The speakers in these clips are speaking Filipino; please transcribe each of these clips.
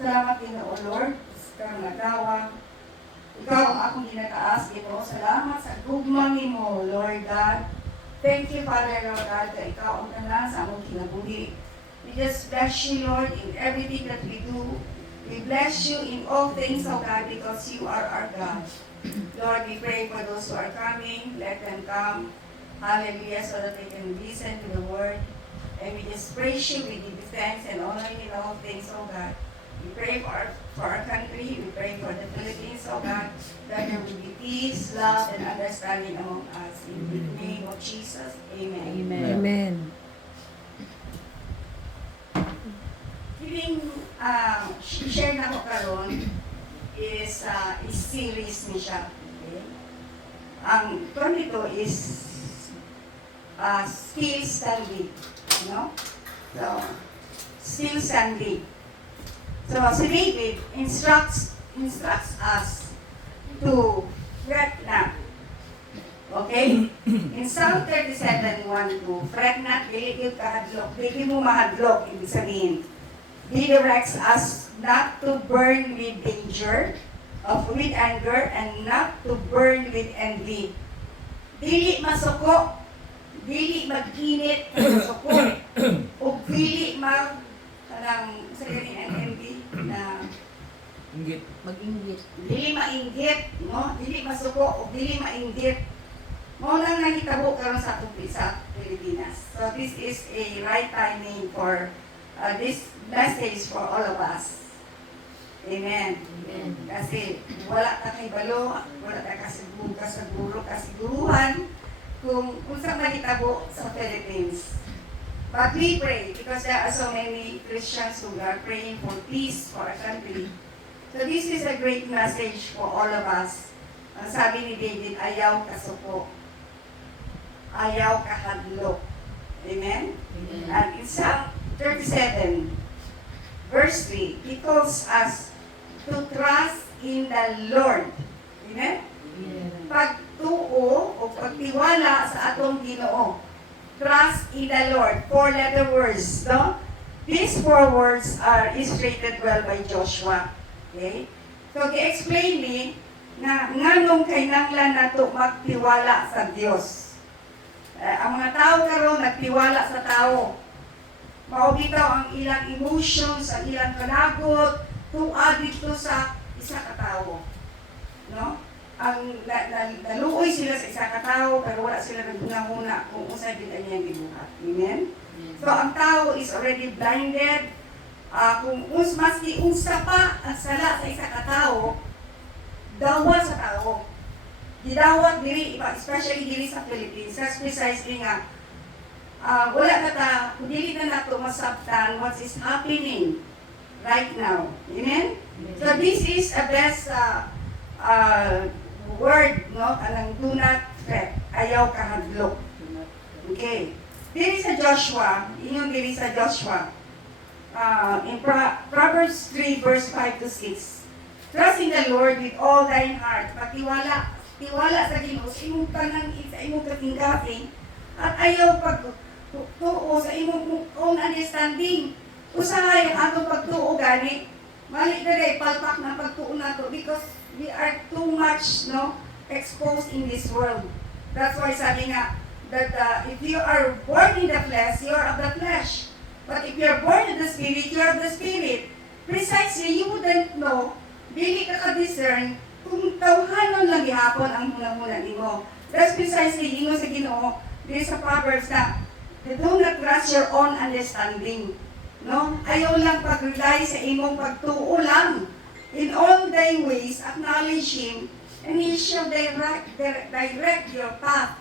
Salamat Ginoo Lord sa nagawa. Ikaw ang akong ginataas dito. Salamat sa gugma nimo, Lord God. Thank you, Father, Lord God, na ikaw ang tanan sa among kinabuhi. We just bless you, Lord, in everything that we do. We bless you in all things, O God, because you are our God. Lord, we pray for those who are coming. Let them come. Hallelujah, so that they can listen to the word. And we just praise you, we give you thanks and honor you in all things, O God. We pray for our country, we pray for the Philippines, O God, that there will be peace, love, and understanding among us. In the name of Jesus, amen. Amen. Amen. Feeling, share na ko karon is series ni siya. Okay? Ang term nito is still standing. No? So, still standing. So, si David instructs us to fret not. Okay? In Psalm 37, 1-2, fret not, dili yung kahadlok. Dili mo mahadlok, ibig sabihin. He directs us not to burn with danger, with anger, and not to burn with envy. Dili masuko, dili mag-init ng suko, o dili parang sa ganyan envy na Inggit. Mag-inggit. dili mainggit, no? Dili masuko o dili mainggit. Mo lang nahitabo karon sa Pilipinas. So this is a right timing for this message for all of us. Amen. Amen. Kasi wala ta kay balo, wala ta kasiguruhan kung sa mahitabo sa Philippines. But we pray because there are so many Christians who are praying for peace for our country. So this is a great message for all of us. Ang sabi ni David, ayaw kasuko. Ayaw kahadlok. Amen? Amen. And in Psalm 37, verse 3, He calls us to trust in the Lord. Amen? Amen. Pagtuo o pagtiwala sa atong Ginoo. Trust in the Lord. 4-letter words, no? These 4 words are illustrated well by Joshua. Okay? So, gi-explain ni na nganong kinahanglan nato magtiwala sa Dios. Ang mga tao karon nagtiwala sa tao. Mao bitaw ang ilang emotions, ang ilang kanagot, tuwa dito sa isa ka tao. No? Ang naluoy sila sa isa ka tao pero wala sila naghuna-huna kung unsay ginanyang gibuhat. Amen? So ang tao is already blinded. Kung maski unsa pa ang sala sa isa ka tao, dawa sa tao. Gidawat diri, especially diri sa Philippines, that's precisely nga wala na ta, dili na nato masabtan what is happening right now. Amen? So this is a best word, no? Anang do not fret. Ayaw kahadlok. Okay. Diri sa Joshua, inyong diri sa Joshua, in Proverbs 3, verse 5-6. Trust in the Lord with all thine heart. Tiwala sa Ginoo sa imong tanan, sa imong katingkaping, at ayaw pagtuo sa imong own understanding. Usahay ang atong pagtuo gani. Mali na rin, palpak na pagtuo nato because we are too much exposed in this world. That's why sabi nga, that if you are born in the flesh, you are of the flesh. But if you are born in the Spirit, you are of the Spirit. Precisely, you wouldn't know, dili ka ka-discern, kung tawhanon lang gihapon ang muna-muna nimo. That's precisely, ingo sa Ginoo, dito sa Proverbs na, do not trust your own understanding. No? Ayaw lang pag-rely sa imong pagtuo lang. In all thy ways, acknowledge Him, and He shall direct your path.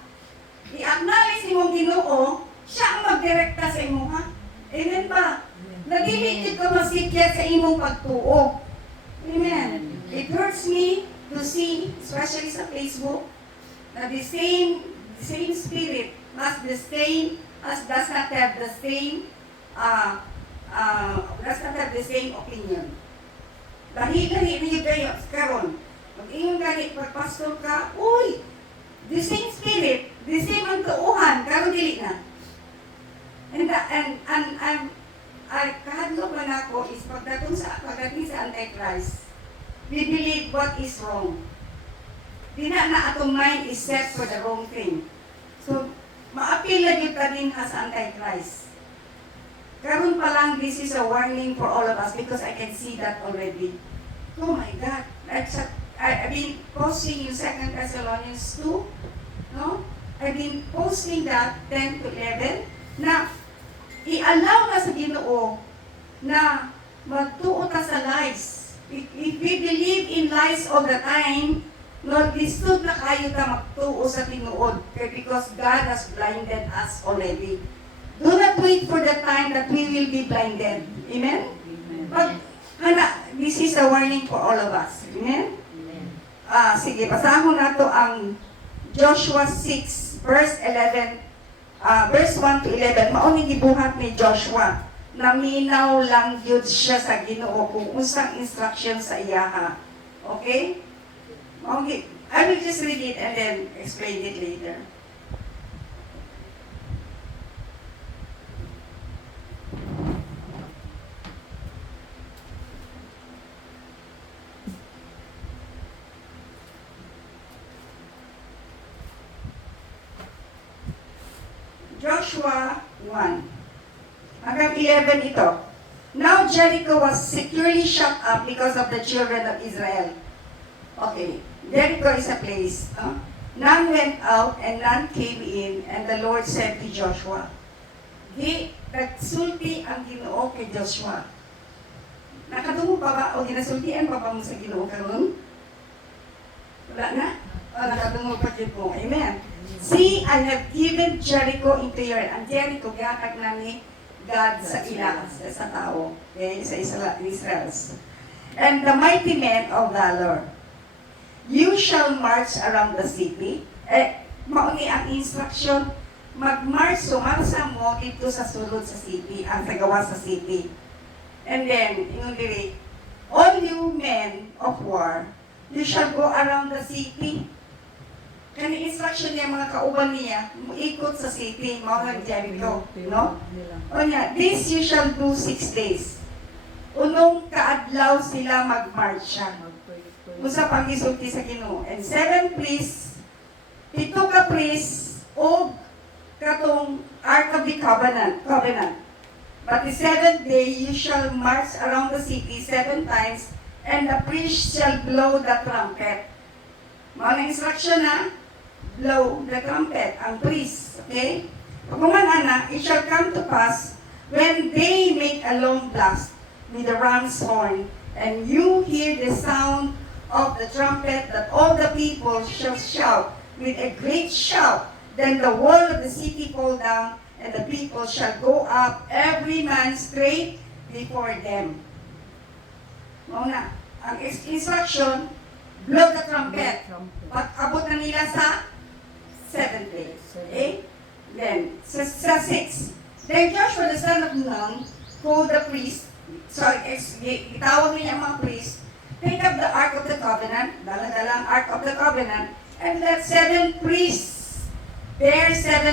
I-acknowledge imong Ginoo, siya ang magdirekta sa imo, ha? Amen ba? Nagilitit ka masikya sa imong pagtuo. Amen. It hurts me to see, especially sa Facebook, na the same spirit does not have the same opinion. Lahi-lahi niyo kayo karon. Mag-ingon gani pagpastor ka, uy, the same spirit, the same ang tuuhan, karon dili na. And ay kahadlok man ako is pagdating sa Antichrist, we believe what is wrong. Di na atong mind is set for the wrong thing. So, maapil na yun pa din as Antichrist. Karon pa lang, this is a warning for all of us because I can see that already. Oh my God. I've been posting in 2 Thessalonians 2, no? I've been posting that 10 to 11 na i-allow na sa Ginoo na magtuo ta sa lies. If we believe in lies all the time, Lord, lisod na kayo ta magtuo sa tinuod because God has blinded us already. Do not wait for the time that we will be blinded. Amen? This is a warning for all of us. Amen? Sige, basahan na to ang Joshua 6, verse 11. Verse 1 to 11, maunang gibuhat ni Joshua, naminaw lang yun siya sa Ginoo kung unsang instruction sa iyaha. Okay? I will just read it and then explain it later. Joshua 1. Hanggang 11 ito. Now Jericho was securely shut up because of the children of Israel. Okay, Jericho is a place. None went out and none came in, and the Lord said to Joshua, nagsulti ang Ginoo kay Joshua. Nakadungo pa ba o ginasultian pa ba mo sa Ginoo karon? Wala na? Nakadungo pa dito mo. Amen. See, I have given Jericho into your, and Jericho, gatag na ni God sa ila, sa tao, okay, sa Israels. And the mighty men of valor, you shall march around the city. Mauni ang instruction, mag-march, sumarsa mo dito sa sulod sa city, ang tagawa sa city. And then, yung diri, all you men of war, you shall go around the city. Kani instruction niya, mga kauban niya, ikot sa city, mga Jericho, no? O niya, this you shall do 6 days. Unong kaadlaw sila mag-marcha. Musa pang isulti sa Ginoo. And 7 priests, 7 ka priests, o katong Ark of the Covenant. But the 7th day, you shall march around the city 7 times, and the priest shall blow the trumpet. Mga instruction na, blow the trumpet, ang priest, okay? Pagkumanan, it shall come to pass when they make a long blast with the ram's horn, and you hear the sound of the trumpet, that all the people shall shout with a great shout. Then the wall of the city fall down, and the people shall go up, every man straight before them. Mauna, ang instruction, blow the trumpet. Pag-abot na nila sa 7th day. Okay? Then, sa 6. Then Joshua the son of Nun called the priest, itawag niya ang mga priest, take up the Ark of the Covenant, dala-dala ang Ark of the Covenant, and let 7 priests bear 7